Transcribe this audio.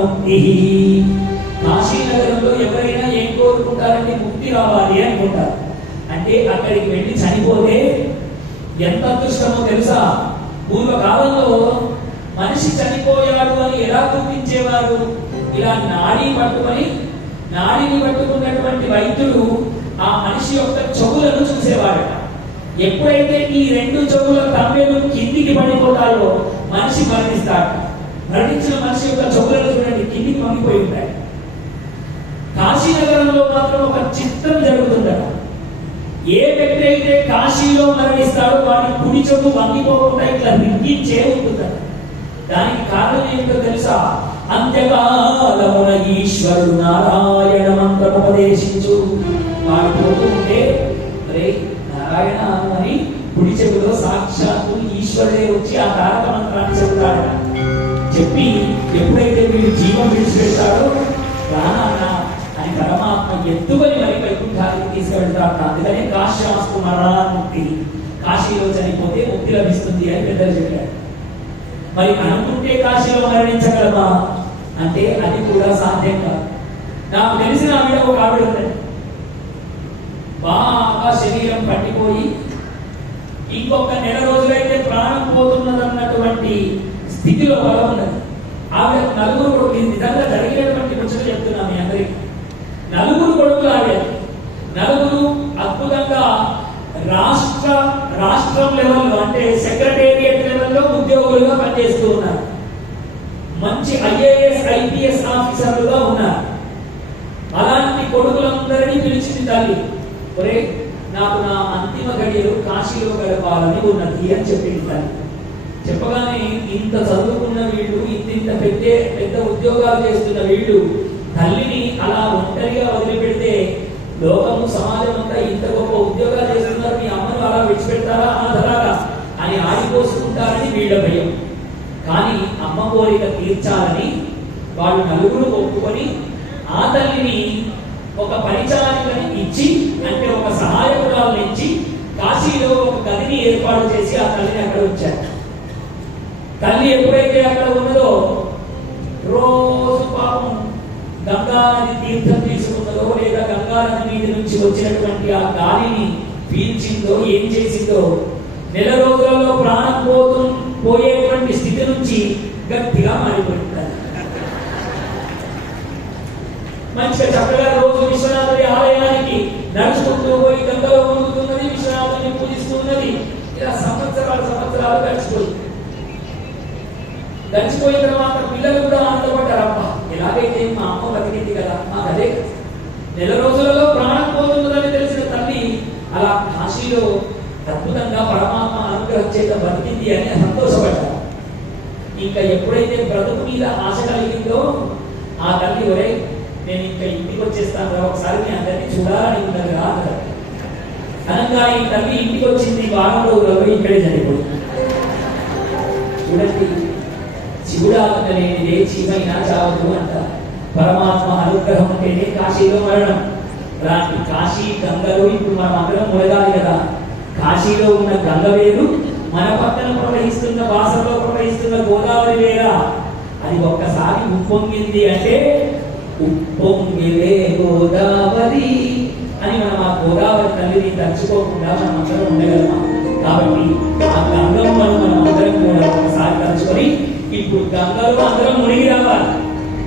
ముక్తి. కాశీనగరంలో ఎవరైనా ఏం కోరుకుంటారంటే ముక్తి రావాలి అనుకుంటారు. అంటే అక్కడికి వెళ్ళి చనిపోతే ఎంత అదృష్టమో తెలుసా? పూర్వకాలంలో మనిషి చనిపోయాడు అని ఎలా గుర్తించేవారు? ఇలా నాడిని పట్టుకున్నటువంటి వైద్యుడు ఆ మనిషి యొక్క చెవులను చూసేవాడట. ఎప్పుడైతే ఈ రెండు చెవుల తమ్మెలు కిందికి పడిపోతాయో మనిషి మరణిస్తాడు. మరణించిన మనిషి యొక్క చెవులను చూడండి, కిందికి వంగిపోయి ఉంటాయి. కాశీనగరంలో మాత్రం ఒక చిత్రం జరుగుతుందట. ఏ వ్యక్తి అయితే కాశీలో మరణిస్తాడో వాడి కుడి చెవు వంగిపోకుండా ఇట్లా రిగ్గించే ఉంటుందట. దానికి కారణం ఏమిటో తెలుసా? అంత్యకాలమున ఈశ్వరుడు నారాయణ మంత్రం ఉపదేశించు. వాడు పోతూ ఉంటే రే నారాయణ అని కుడి చెవిలో సాక్షాత్తు ఈశ్వరుడే వచ్చి ఆ తారక మంత్రాన్ని చెబుతాడట. చెప్పి ఎప్పుడైతే వీడు జీవం విడిచిపెడతాడో రానా అని పరమాత్మ ఎత్తుకొని మరి వైకుంఠానికి తీసుకెళ్తాడు. అందుకనే కాశ్యాస్తు మరణముక్తి, కాశీలో చనిపోతే ముక్తి లభిస్తుంది అని పెద్దలు చెప్పారు. మరి అనుకుంటే కాశీలో మరణించగలమా అంటే అది కూడా సాధ్యం కాదు. నాకు తెలిసిన ఆవిడ ఒక ఆవిడ ఉందండి, బాగా శరీరం పట్టిపోయి ఇంకొక నెల రోజులైతే ప్రాణం పోతున్నదన్నటువంటి స్థితిలో బలం ఉన్నది. ఆవిడ నలుగురు కొడుకు, నిజంగా జరిగినటువంటి ముచ్చట చెప్తున్నా మీ అందరికి. నలుగురు కొడుకులు ఆవిడ, నలుగురు అద్భుతంగా రాష్ట్రం లెవెల్లో అంటే సెక్రటేరియట్ లెవెల్లో ఉద్యోగులుగా పనిచేస్తూ ఉన్నారు. మంచి ఐఏఎస్ ఐపీఎస్ ఆఫీసర్లుగా ఉన్నారు. అలాంటి కొడుకులందరినీ పిలిచింది తల్లి. ఒరే నాకు నా అంతిమ గడియలు కాశీలో గడపాలని ఉన్నది అని చెప్పింది తల్లి. చెప్పగానే ఇంత చదువుకున్న వీళ్ళు, ఇంత పెద్ద ఉద్యోగాలు చేస్తున్న వీళ్ళు తల్లిని అలా ఒంటరిగా వదిలిపెడితే లోకము సమాజం అంతా ఇంత గొప్ప ఉద్యోగాలు చేస్తున్నారు, మీ అమ్మను అలా విడిచిపెడతారా అనాథలాగా అని ఆడిపోసుకుంటారని వీళ్ళ భయం. కానీ అమ్మ కోరిక తీర్చాలని వాళ్ళు నలుగురు ఒప్పుకొని ఆ తల్లిని ఒక పరిచారికని ఇచ్చి, అంటే ఒక సహాయకురాలను ఇచ్చి కాశీలో ఒక గదిని ఏర్పాటు చేసి ఆ తల్లిని అక్కడ ఉంచారు. తల్లి ఎప్పుడైతే అక్కడ ఉన్నదో రోజు పాపం గంగా నది తీర్థం తీసుకున్నదో లేదా గంగా నది నీటి నుంచి వచ్చినటువంటి ఆ గాలిని పీల్చిందో ఏం చేసిందో నెల రోజులలో ప్రాణం పోయేటువంటి స్థితి నుంచి గట్టిగా మారిపోయింది. మంచిగా చక్కగా రోజు విశ్వనాథుడి ఆలయానికి నడుచుకుంటూ పోయి గంగలో మునుగుతున్నది, విశ్వనాథుని పూజిస్తున్నది. ఇలా సంవత్సరాలు గడిచిపోయిన తర్వాత పిల్లలు కూడా ఆనందపడ్డారు. అమ్మ ఎలాగైతే మా అమ్మ బతికింది కదా, మాకు అదే నెల రోజులలో ప్రాణం పోతున్నదని తెలిసిన తల్లి అలా కాశీలో అద్భుతంగా పరమాత్మ అనుగ్రహం చేత బతికింది అని సంతోషపడ్డారు. ఇంకా ఎప్పుడైతే బ్రతుకు మీద ఆశ కలిగిందో ఆ తల్లి ఒరే నేను ఇంకా ఇంటికి వచ్చేస్తాను, ఒకసారి మీ అందరినీ చూడాలని ఉన్నది రా అనగా ఈ తల్లి ఇంటికి వచ్చింది. వారం రోజులలో ఇక్కడే చనిపోయింది. చూడండి, శివుడాలేనిదే చీమైనా చావదు అంట. పరమాత్మ అనుగ్రహం ఉంటేనే కాశీలో మరణం. అలాంటి కాశీ గంగలో ఇప్పుడు మనం అందరం మునగాలి కదా. కాశీలో ఉన్న గంగ వేరు, మన పక్కన ప్రవహిస్తున్న వాసనలో ప్రవహిస్తున్న గోదావరి వేరా. అది ఒక్కసారి ఉప్పొంగింది అంటే ఉప్పొంగిలే గోదావరి అని మనం ఆ గోదావరి తల్లిని తలుచుకోకుండా మనం అందరం ఉండగలమా? కాబట్టి ఆ గంగమ్మను మనం అందరం కూడా ఒకసారి తలుచుకొని ఇప్పుడు గంగలో అందరం